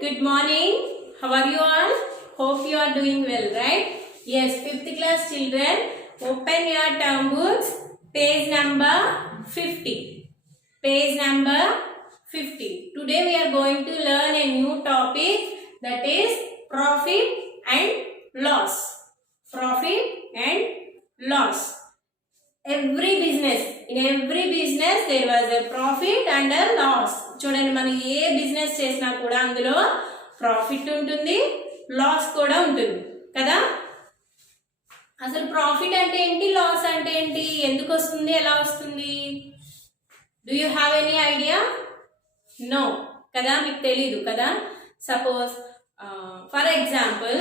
good morning. How are you all? Hope you are doing well, right? Yes, 5th class children, open your term books, page number 50. Page number 50. Today we are going to learn a new topic, that is profit and loss. Profit and loss. In every business there was a profit and a loss. చూడండి, మనం ఏ బిజినెస్ చేసినా కూడా అందులో ప్రాఫిట్ ఉంటుంది, లాస్ కూడా ఉంటుంది కదా. అసలు ప్రాఫిట్ అంటే ఏంటి, లాస్ అంటే ఏంటి, ఎందుకు వస్తుంది, ఎలా వస్తుంది? Do you have any idea? No కదా, మీకు తెలీదు కదా. సపోజ్ ఫర్ ఎగ్జాంపుల్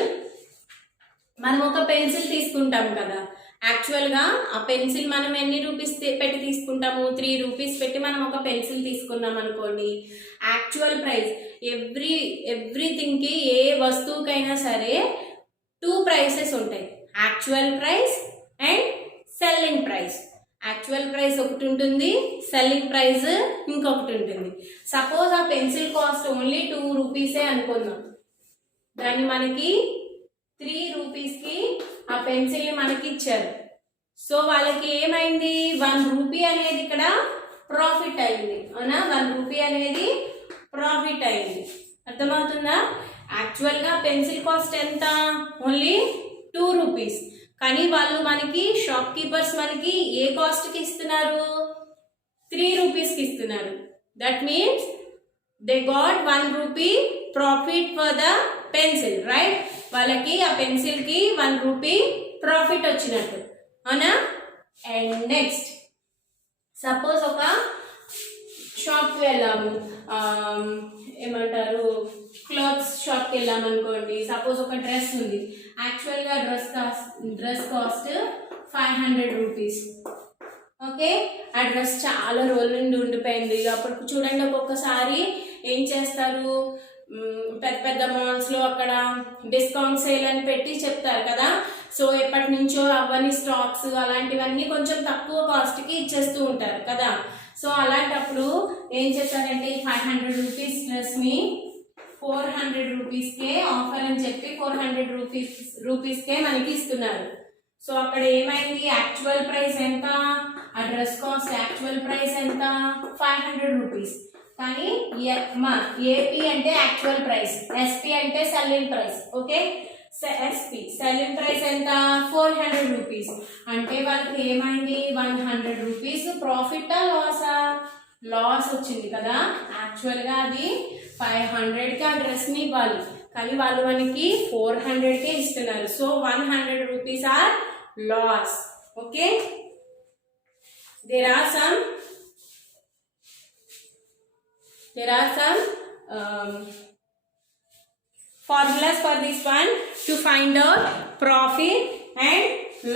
మనం ఒక పెన్సిల్ తీసుకుంటాం కదా. యాక్చువల్గా ఆ పెన్సిల్ మనం ఎన్ని రూపీస్ పెట్టి తీసుకుంటాము? 3 రూపీస్ పెట్టి మనం ఒక పెన్సిల్ తీసుకున్నాం అనుకోండి. యాక్చువల్ ప్రైస్ ఎవ్రీథింగ్కి, ఏ వస్తువుకైనా సరే 2 ప్రైసెస్ ఉంటాయి, actual price and selling price. Actual price ఒకటి ఉంటుంది, సెల్లింగ్ ప్రైస్ ఇంకొకటి ఉంటుంది. సపోజ్ ఆ పెన్సిల్ కాస్ట్ ఓన్లీ 2 రూపీసే అనుకుందాం. దాన్ని మనకి 3 రూపీస్కి ఆ పెన్సిల్ని మనకి ఇచ్చారు. సో వాళ్ళకి ఏమైంది, 1 రూపీ అనేది ఇక్కడ ప్రాఫిట్ అయింది, అవునా? 1 రూపీ అనేది ప్రాఫిట్ అయింది. అర్థమవుతుందా? యాక్చువల్గా పెన్సిల్ కాస్ట్ ఎంత? ఓన్లీ 2 రూపీస్. కానీ వాళ్ళు మనకి, షాప్ కీపర్స్ మనకి ఏ కాస్ట్కి ఇస్తున్నారు? 3 రూపీస్కి ఇస్తున్నారు. That means they got 1 rupee profit for the pencil, right? వాళ్ళకి ఆ పెన్సిల్కి 1 రూపీ ప్రాఫిట్ వచ్చినట్టు, అవునా? అండ్ నెక్స్ట్ సపోజ్ ఒక షాప్కి వెళ్ళాము, ఏమంటారు, క్లాత్స్ షాప్కి వెళ్ళాము అనుకోండి. సపోజ్ ఒక డ్రెస్ ఉంది. యాక్చువల్గా డ్రెస్ కాస్ట్ 500 రూపీస్. ఓకే, ఆ డ్రెస్ చాలా రోజుల నుండి ఉండిపోయింది. అప్పుడు చూడండి, ఒక్కొక్కసారి ఏం చేస్తారు, పెద్ద పెద్ద మాల్స్లో అక్కడ డిస్కౌంట్ సేల్ అని పెట్టి చెప్తారు కదా. సో ఎప్పటి నుంచో అవన్నీ స్టాక్స్ అలాంటివన్నీ కొంచెం తక్కువ కాస్ట్కి ఇచ్చేస్తూ ఉంటారు కదా. సో అలాంటప్పుడు ఏం చేస్తారంటే 500 రూపీస్ డ్రెస్ని 400 రూపీస్కే ఆఫర్ అని చెప్పి 400 రూపీస్కే మనకి ఇస్తున్నారు. సో అక్కడ ఏమైంది, యాక్చువల్ ప్రైస్ ఎంత? ఆ డ్రెస్ కాస్ట్ యాక్చువల్ ప్రైస్ ఎంత? 500 రూపీస్. కానీ ఏపీ అంటే యాక్చువల్ ప్రైస్, ఎస్పీ అంటే selling price. Okay, SP selling price ఎంత? 400 రూపీస్. అంటే వాళ్ళకి ఏమైంది, 100 రూపీస్ ప్రాఫిటా లాసా? లాస్ వచ్చింది కదా. యాక్చువల్గా అది 500కి ఆ డ్రెస్ని ఇవ్వాలి, కానీ వాళ్ళు మనకి 400కే ఇస్తున్నారు. So 100 rupees are loss. Okay, there are some formulas for this one to find out profit and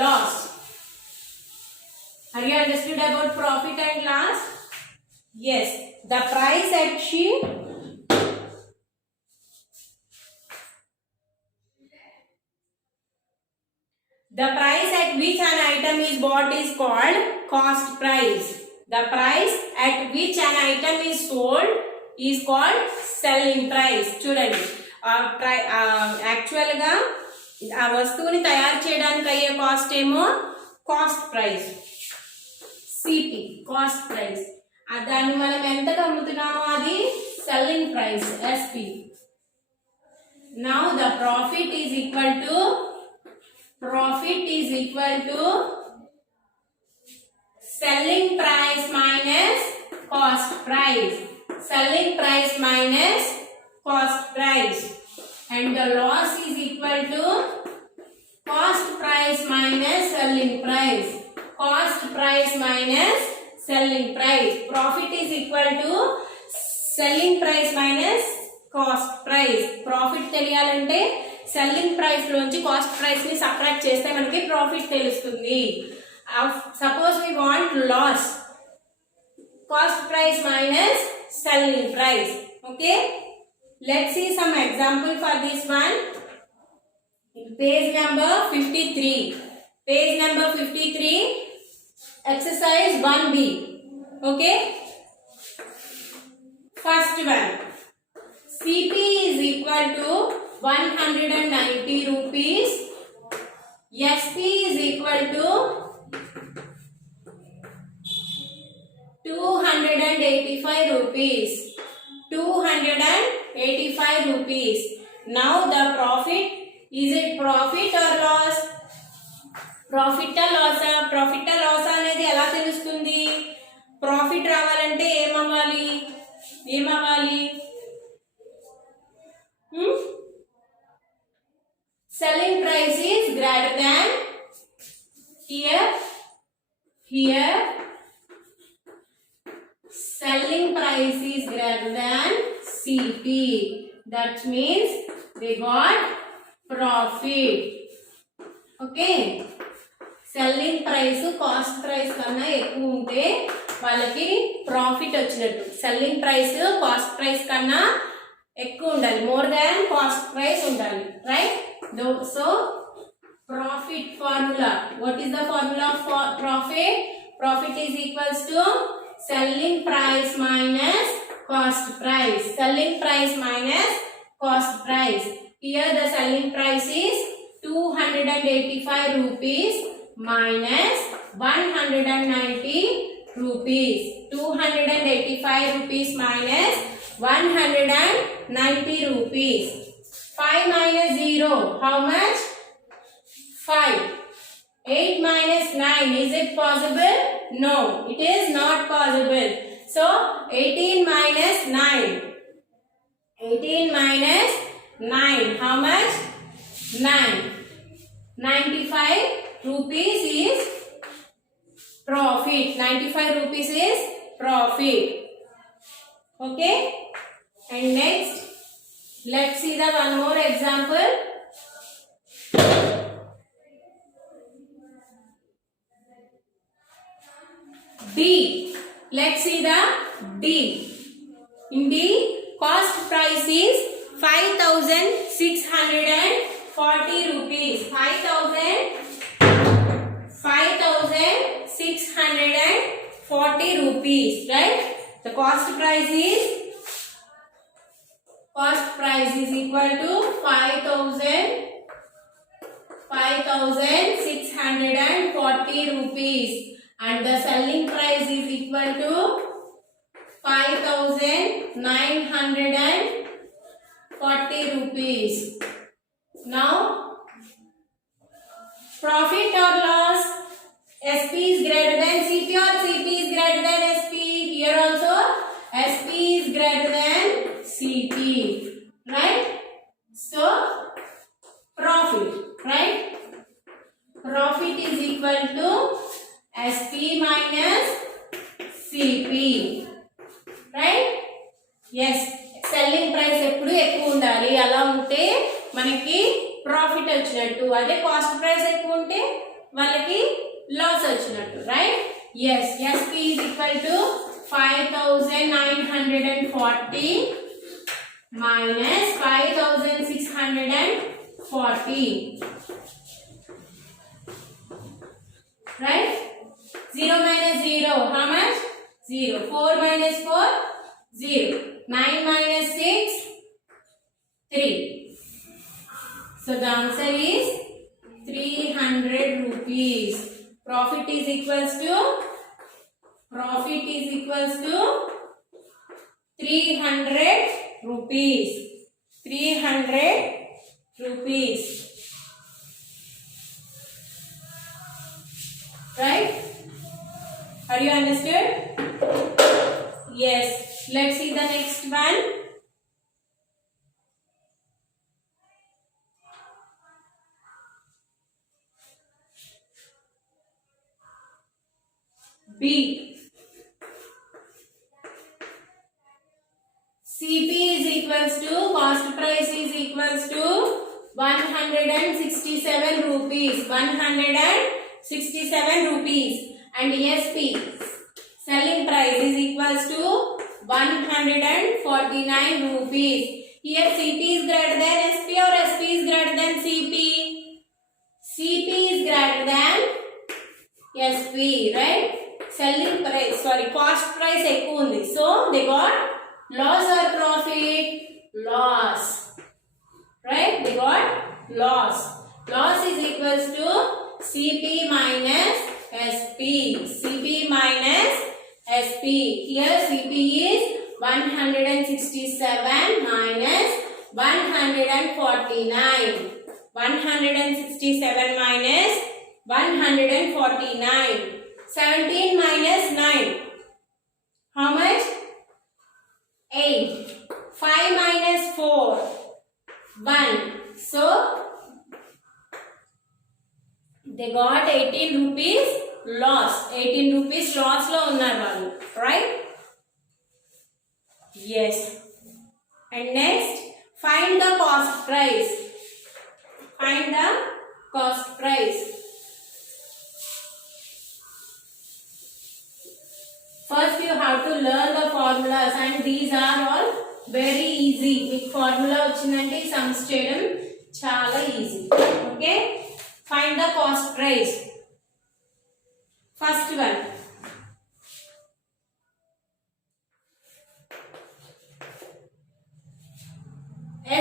loss. Have you understood about profit and loss? Yes, the price at which an item is bought is called cost price. The price at which an item is sold is called selling price. చూడండి, యాక్చువల్గా ఆ వస్తువుని తయారు చేయడానికి అయ్యే కాస్ట్ ఏమో cost price, CP, cost price. దాన్ని మనం ఎంతకు అమ్ముతున్నామో అది selling price, SP. Now the profit is equal to selling price minus cost price. Selling price minus cost price. And the loss is equal to cost price minus selling price. Cost price minus selling price. Profit is equal to selling price minus cost price. Profit తెలియాలంటే selling price లోంచి cost price ని సబ్ట్రాక్ట్ చేస్తే మనకి ప్రాఫిట్ తెలుస్తుంది. Suppose we want loss, cost price minus selling price. Okay, let's see some example for this one. Page number 53. Page number 53, exercise 1B. Okay, first one, CP is equal equal to 190 rupees. SP is equal to 285 rupees. 285 rupees. Now the profit, is it profit or loss? Profit or loss? Profit or loss అనేది ఎలా తెలుస్తుంది? Profit రావాలంటే ఏమవ్వాలి? Selling price is greater than here selling price is greater than CP. That means they got profit. Okay, selling price cost price కన్నా ఎక్కువ ఉంటే వాళ్ళకి ప్రాఫిట్ వచ్చినట్టు. సెల్లింగ్ ప్రైస్ కాస్ట్ ప్రైస్ కన్నా ఎక్కువ ఉండాలి, మోర్ దాన్ కాస్ట్ ప్రైస్ ఉండాలి, right? So profit formula, what is the formula for profit? Profit is equals to selling price minus cost price. Selling price minus cost price. Here the selling price is 285 rupees minus 190 rupees. 285 rupees minus 190 rupees. 5 minus 0, how much? 5. 8 minus 9, is it possible? No, it is not possible. So 18 minus 9. 18 minus 9, how much? 9. 95 rupees is profit. 95 rupees is profit. Okay, and next let's see the one more example. D. Let's see the D. In D, cost price is 5,640 rupees. 5,640 rupees, right? The cost price is equal to 5,640 rupees. And the selling price is equal to 5,940 rupees. Now, profit or loss? SP is greater than CP or CP is greater than SP? Here also, SP is greater than CP, right? So, profit, right? Profit is equal to SP minus CP, right? Yes, selling price ఎప్పుడు ఎక్కువ ఉండాలి, అలా ఉంటే మనకి ప్రాఫిట్ వచ్చినట్టు. అదే cost price ఎక్కువ ఉంటే వాళ్ళకి లాస్ వచ్చినట్టు, right? yes, SP is equal to 5,940 minus 5,640, right? 0 minus 0, how much? 0. 4 minus 4, 0. 9 minus 6, 3. So the answer is 300 rupees. Profit is equals to 300 rupees. 300 rupees. Right? Are you understood? Yes. Let's see the next one. B. CP is equals to, cost price is equals to 167 rupees. 167 rupees. And SP, selling price is equals to 149 rupees. Here CP is greater than SP or SP is greater than CP? CP is greater than SP, right? Selling price, cost price ఎక్కువ ఉంది. So they got loss or profit? Loss. 149. 167 minus 149. 17 minus 9. How much? 8. 5 minus 4. 1. So, they got 18 rupees loss. 18 rupees loss lo unnaru vallu. Right? Yes. And next, find the cost price. Find the cost price. First you have to learn the formulas, and these are all very easy. Meeku formula vachindante sums cheyadam chaala easy. Okay? Find the cost price. First one.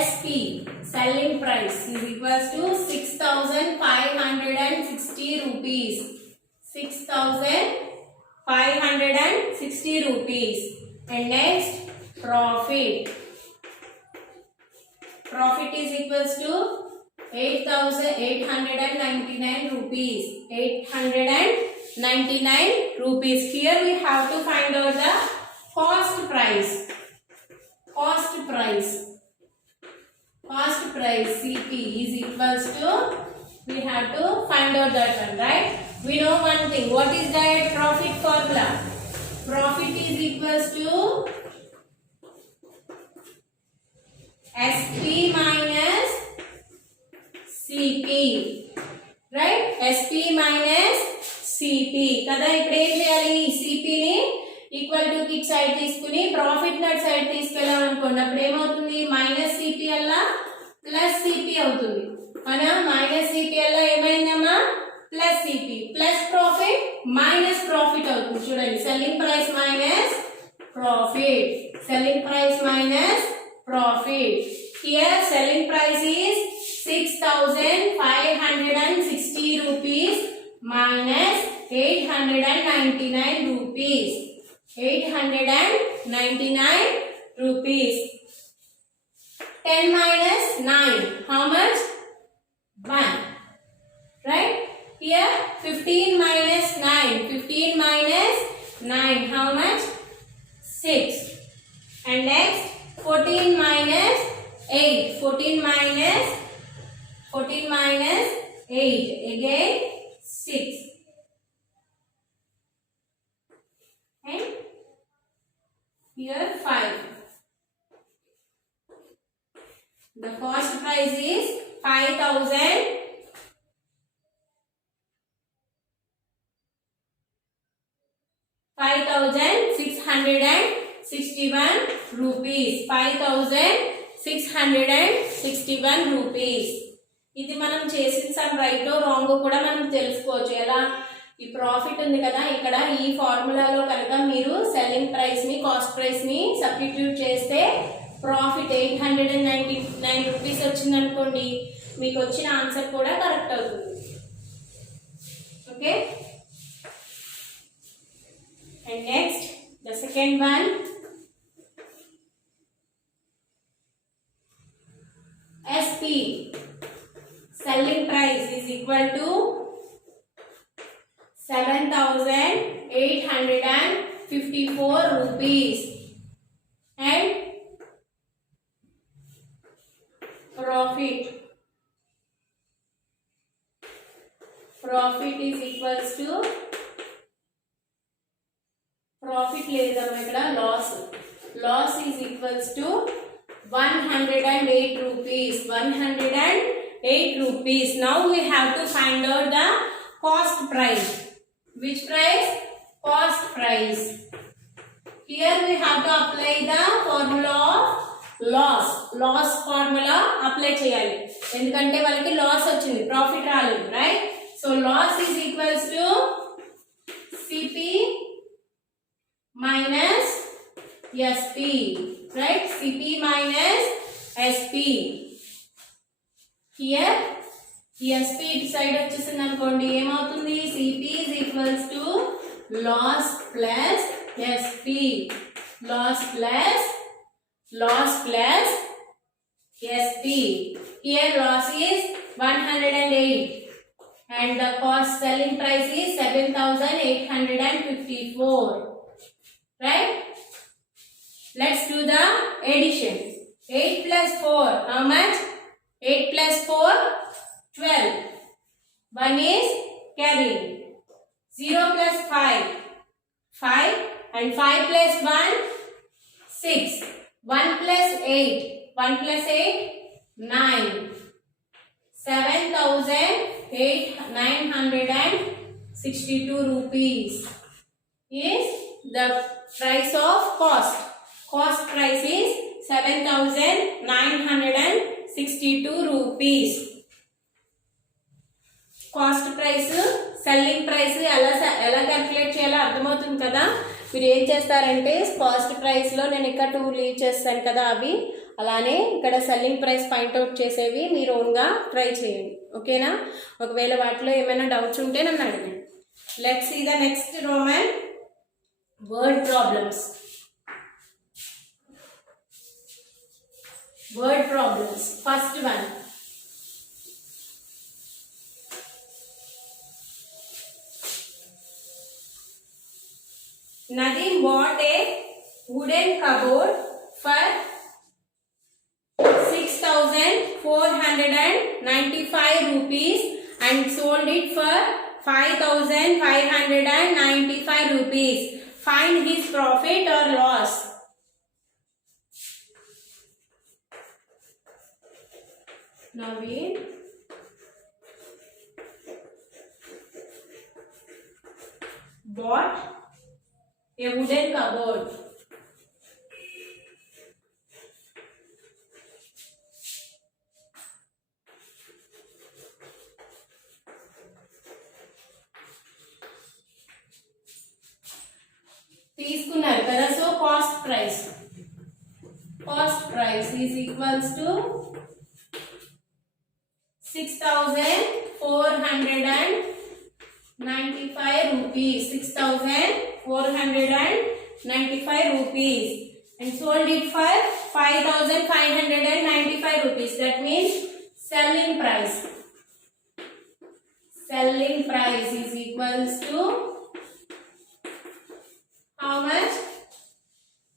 SP, selling price, is equals to 6,560 rupees. 6,560 rupees. And next, profit. Profit is equals to 8,899 rupees. 899 rupees. Here we have to find out the cost price. Cost price. Cost price CP is equals to, we have to find out that one, right? We know one thing. What is that profit formula? Profit is equals to SP minus CP, right? SP minus CP. Kada ippudu em cheyali? CP ni equal to కి సైడ్ తీసుకుని ప్రాఫిట్ నట్ సైడ్ తీసుకెళ్ళాం అనుకోండి, అప్పుడు ఏమవుతుంది? Minus CP అలా plus CP అవుతుంది. మన minus CP అలా ఏమైందమ్మా? Plus CP plus profit minus profit అవుతుంది. చూడండి, selling price minus profit. Selling price minus profit. Here selling price is 6,560 rupees minus 899 rupees. 899 rupees. 10 minus 9. How much? 1. Right? Here 15 minus 9. 15 minus 9. How much? 6. And next 14 minus 8. 14 minus 8. Again 6. And here 5. The cost price is 5,661 rupees. 5,661 rupees. ఇది మనం చేసిన some right wrong కూడా మనం తెలుసుకోవచ్చు. ఎలా? ఈ ప్రాఫిట్ ఉంది కదా, ఇక్కడ ఈ ఫార్ములాలో కనుక మీరు సెల్లింగ్ ప్రైస్ ని కాస్ట్ ప్రైస్ ని సబ్స్టిట్యూట్ చేస్తే ప్రాఫిట్ 899 రూపీస్ వచ్చింది అనుకోండి, మీకు వచ్చిన ఆన్సర్ కూడా కరెక్ట్ అవుతుంది. Okay? And next the second one, SP, selling price is equal to 7,854 rupees. And profit is equals to, profit ledamma ikkada loss is equals to 108 rupees. 108 rupees. Now we have to find out the cost price. Which price? Cost price. Here we have to apply the formula of loss. Loss formula apply cheyali. Endukante valaki loss ochindi, profit raledi, right? So loss is equals to CP minus SP, right? CP minus SP. Here SP ఇటు సైడ్ వచ్చేసింది అనుకోండి, ఏమవుతుంది? CP is equals to loss plus SP. Loss plus SP. Here loss is 108 and the cost selling price is 7,854. Right? Let's do the addition. 8 plus 4. How much? 8 plus 4? 12. 1 is carried. 0 plus 5. 5. And 5 plus 1? 6. 1 plus 8. 1 plus 8? 9. 7,962 rupees is the price of cost. Cost price is 7,962 rupees. Cost price selling price ఎలా క్యాల్కులేట్ చేయాలో అర్థమవుతుంది కదా. మీరు ఏం చేస్తారంటే కాస్ట్ ప్రైస్లో నేను ఇక్కడ 2 లీవ్ చేస్తాను కదా, అవి అలానే ఇక్కడ సెల్లింగ్ ప్రైస్ పాయింట్అవుట్ చేసేవి మీరు ఓన్గా ట్రై చేయండి. ఓకేనా? ఒకవేళ వాటిలో ఏమైనా డౌట్స్ ఉంటే నన్ను అడగండి. Let's see the next Roman word problems. Word problems. First one. Nadeem bought a wooden cupboard for 6,495 rupees and sold it for 5,595 rupees. Find his profit or loss. Naveen bought a wooden cupboard. తీసుకున్నారు కదా, so cost price is equals to 6,495 rupees. 6,495 rupees and sold it for 5,595 rupees. That means selling price is equals to how much?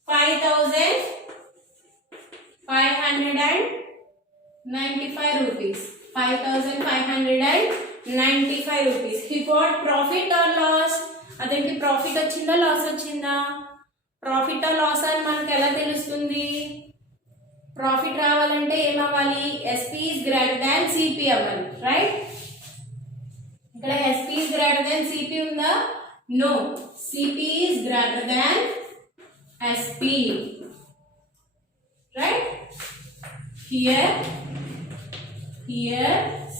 5,595 rupees. 5,595 rupees. He got profit or loss? అతనికి ప్రాఫిట్ వచ్చిందా లాస్ వచ్చిందా? Profit or loss అని మనకు ఎలా తెలుస్తుంది? ప్రాఫిట్ రావాలంటే ఏమవ్వాలి? SP is greater than CP అవ్వాలి. రైట్? ఇక్కడ SP is greater than CP ఉందా? No. CP is greater than SP. Right? Here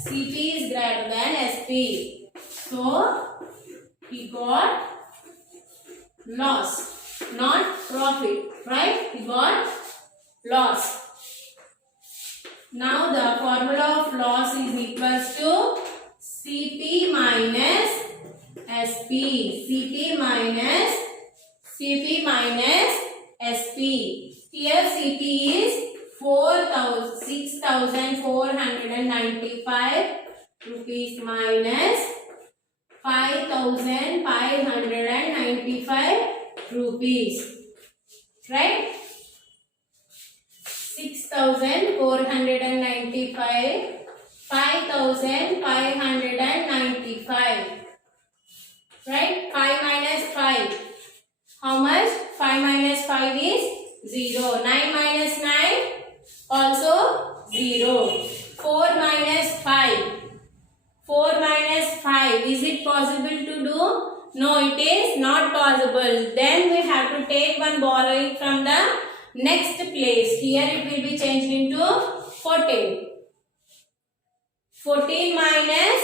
CP is greater than SP. So he got loss, not profit. Right? He got loss. Now the formula of loss is equals to CP minus SP. CP minus SP. Here CP is 6,495 rupees minus 5,595 rupees. Right? 6,495, 5,595. Right? 5 minus 5. How much? 5 minus 5 is 0. 9 minus 9 also 0. 4 minus 5. 4 minus 5. Is it possible to do? No, it is not possible. Then we have to take one borrowing from the next place. Here it will be changed into 14. 14 minus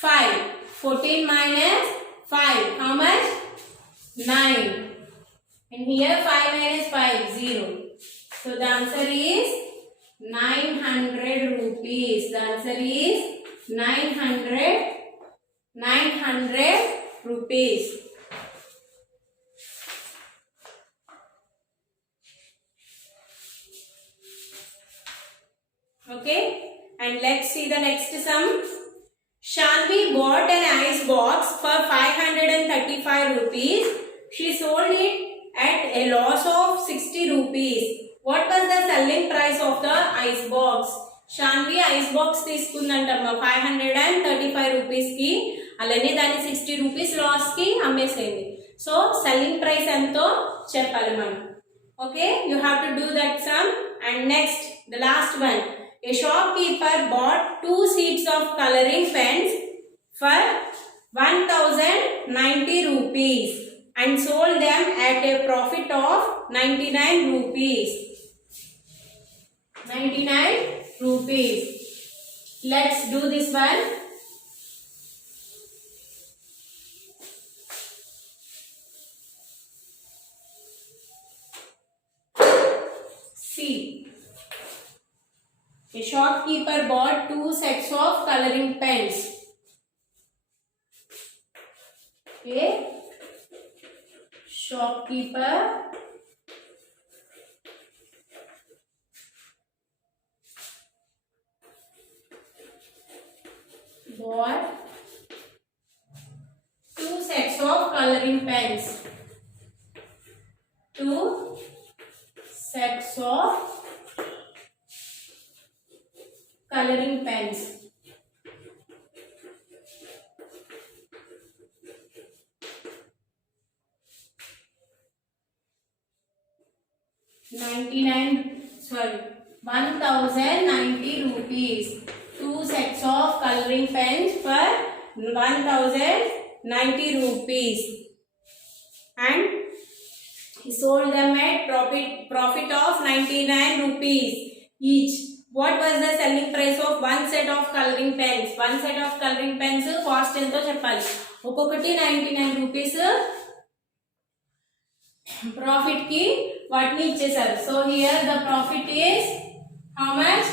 5. 14 minus 5. How much? 9. And here 5 minus 5, 0. So the answer is 900 rupees. The answer is 900 rupees. Okay, and let's see the next sum. Shanvi bought an ice box for 535 rupees. She sold it at a loss of 60 rupees. What was the selling price of the ice box? Shanvi ice box తీసుకుందంటమ్మా 535 రూపీస్ కి, అలానే దాన్ని 60 rupees loss కి అమ్మేసేయండి. So selling price ఎంతో చెప్పాలి మనం. Okay, you have to do that some. And next the last one. A shopkeeper bought 2 sheets of coloring pens for 1090 rupees and sold them at a profit of 99 rupees. 99 rupees. Let's do this one. See. A shopkeeper bought 2 sets of coloring pens. Okay. Shopkeeper bought 2 sets of coloring pens. 2 sets of coloring pens. Sorry, 1090 rupees. 2 sets of coloring pens for 1090 rupees. And he sold them at profit of 99 rupees each. What was the selling price of one set of coloring pens? One set of coloring pens cost ento cheppali. ఒక్కొక్కటి 99 rupees profit కి వాటిని ఇచ్చేసారు. So here the profit is how much?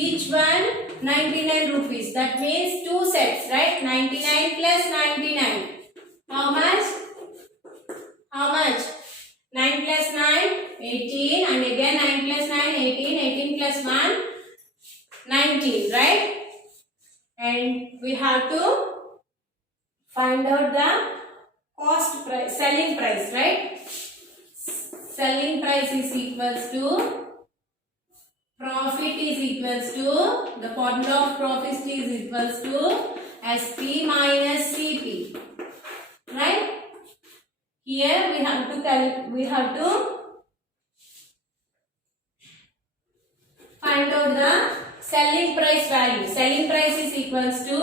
Each one 99 rupees. That means 2 sets, right? 99 plus 99. How much? How much? 9 plus 9, 18, and again 9 plus 9, 18, 18 plus 1, 19, right? And we have to find out the cost price, selling price, right? Selling price is equals to, profit is equals to, the formula of profit is equals to SP minus CP, right? Here we have to find out the selling price value. Selling price is equals to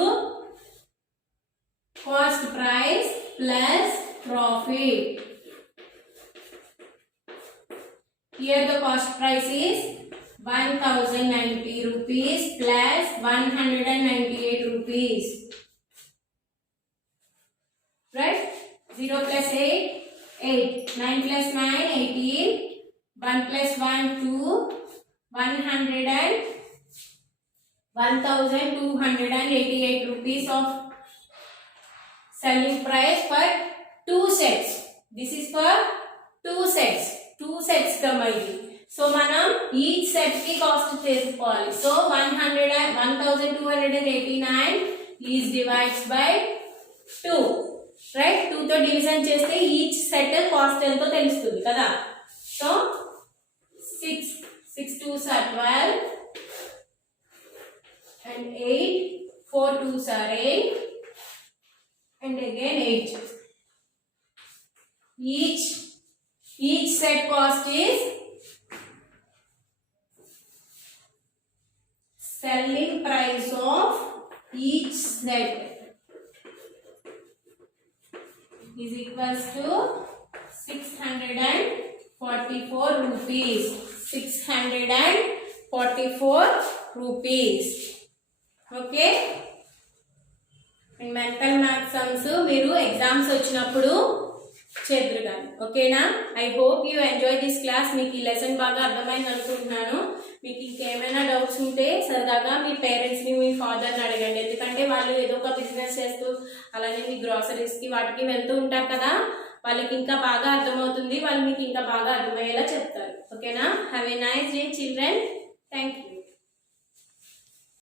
cost price plus profit. Here the cost price is 1090 rupees plus 198 rupees. Right? 0 plus 8, 8. 9 plus 9, 18. 1 plus 1, 2. 1288 rupees of selling price for 2 sets. This is for 2 sets. 2 sets combined. So manam each set ki cost chesukovali. So 1289 is divided by 2. Right? 2 తో డివిజన్ చేస్తే each set cost ఎంతో తెలుస్తుంది కదా. So 6 2s are 12 and 8, 4 2s are 8 and again 8. Each set cost is selling price of each set is equals to 644 rupees. 644 rupees. Okay? And mental math sums మీరు ఎగ్జామ్స్ వచ్చినప్పుడు చేద్దరు కానీ. ఓకేనా? I hope you enjoy this class. మీకు ఈ లెసన్ బాగా అర్థమైంది అనుకుంటున్నాను. మీకు ఇంకేమైనా డౌట్స్ ఉంటే సరదాగా మీ పేరెంట్స్ని, మీ ఫాదర్ని అడగండి. ఎందుకంటే వాళ్ళు ఏదో ఒక బిజినెస్ చేస్తూ అలానే మీ గ్రాసరీస్కి వాటికి వెళ్తూ ఉంటారు కదా, వాళ్ళకి ఇంకా బాగా అర్థమవుతుంది. వాళ్ళు మీకు ఇంకా బాగా అర్థమయ్యేలా చెప్తారు. ఓకేనా? Have a nice day children. Thank you.